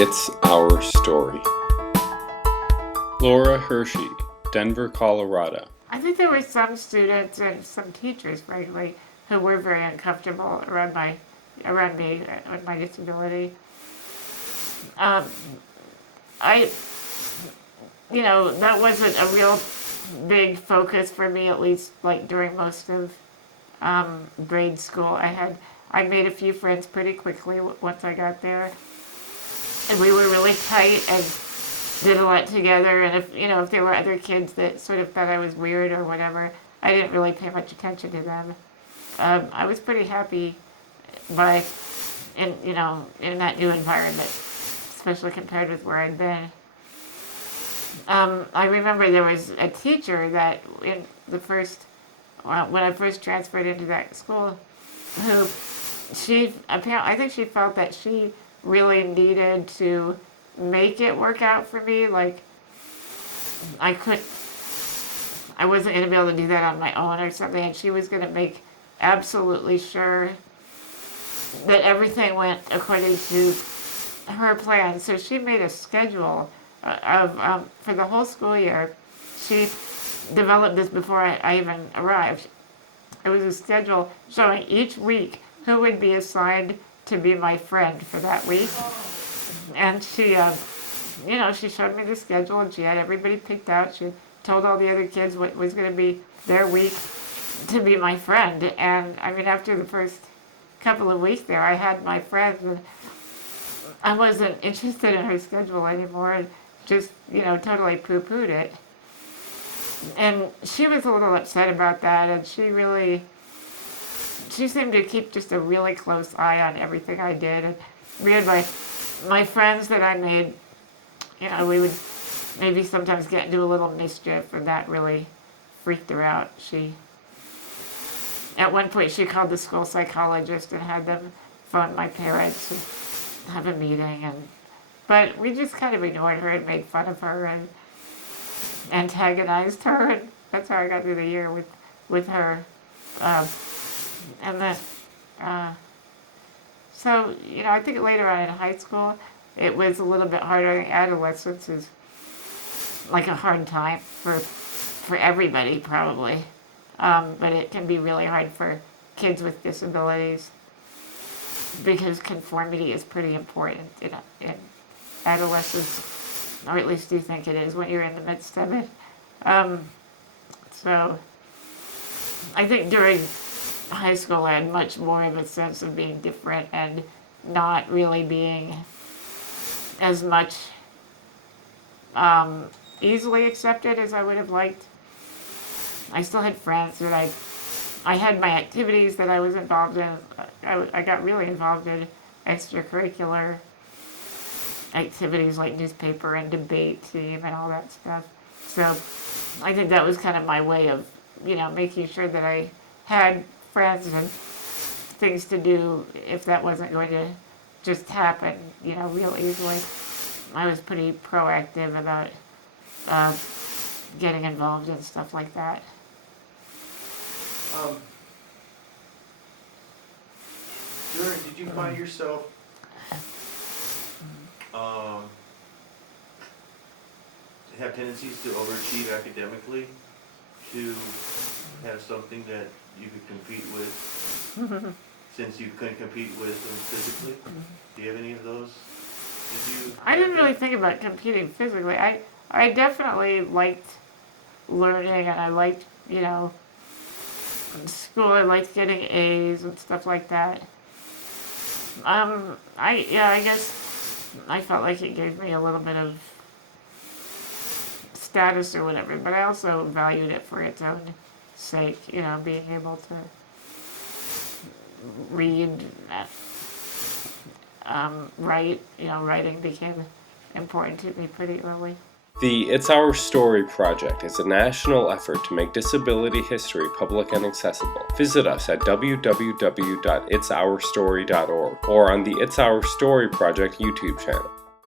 It's Our Story. Laura Hershey, Denver, Colorado. I think there were some students and some teachers, frankly, who were very uncomfortable around me with my disability. That wasn't a real big focus for me, at least like during most of grade school. I made a few friends pretty quickly once I got there, and we were really tight and did a lot together. And if there were other kids that sort of thought I was weird or whatever, I didn't really pay much attention to them. I was pretty happy in that new environment, especially compared with where I'd been. I remember there was a teacher that when I first transferred into that school, who I think she felt that she really needed to make it work out for me. Like I wasn't going to be able to do that on my own or something, and she was going to make absolutely sure that everything went according to her plan. So she made a schedule for the whole school year. She developed this before I even arrived. It was a schedule showing each week who would be assigned to be my friend for that week. And she showed me the schedule, and she had everybody picked out. She told all the other kids what was going to be their week to be my friend. And I mean, after the first couple of weeks there, I had my friends, and I wasn't interested in her schedule anymore, and just, totally poo-pooed it. And she was a little upset about that, and she seemed to keep just a really close eye on everything I did. And we had my friends that I made, we would maybe sometimes get into a little mischief, and that really freaked her out. At one point, she called the school psychologist and had them phone my parents and have a meeting. But we just kind of ignored her and made fun of her and antagonized her, and that's how I got through the year with her. And then, so I think later on in high school, it was a little bit harder. I think adolescence is like a hard time for everybody, probably. But it can be really hard for kids with disabilities because conformity is pretty important in adolescence, or at least you think it is when you're in the midst of it. So I think during high school I had much more of a sense of being different and not really being as much easily accepted as I would have liked. I still had friends that I had my activities that I was involved in. I got really involved in extracurricular activities like newspaper and debate team and all that stuff. So I think that was kind of my way of, making sure that I had friends and things to do if that wasn't going to just happen, real easily. I was pretty proactive about getting involved in stuff like that. Did you find yourself have tendencies to overachieve academically, to have something that you could compete with since you couldn't compete with them physically? Do you have any of those? I didn't really think about competing physically. I definitely liked learning, and I liked, school. I liked getting A's and stuff like that. I guess I felt like it gave me a little bit of status or whatever, but I also valued it for its own sake, being able to read, write, writing became important to me pretty early. The It's Our Story project is a national effort to make disability history public and accessible. Visit us at www.itsourstory.org or on the It's Our Story project YouTube channel.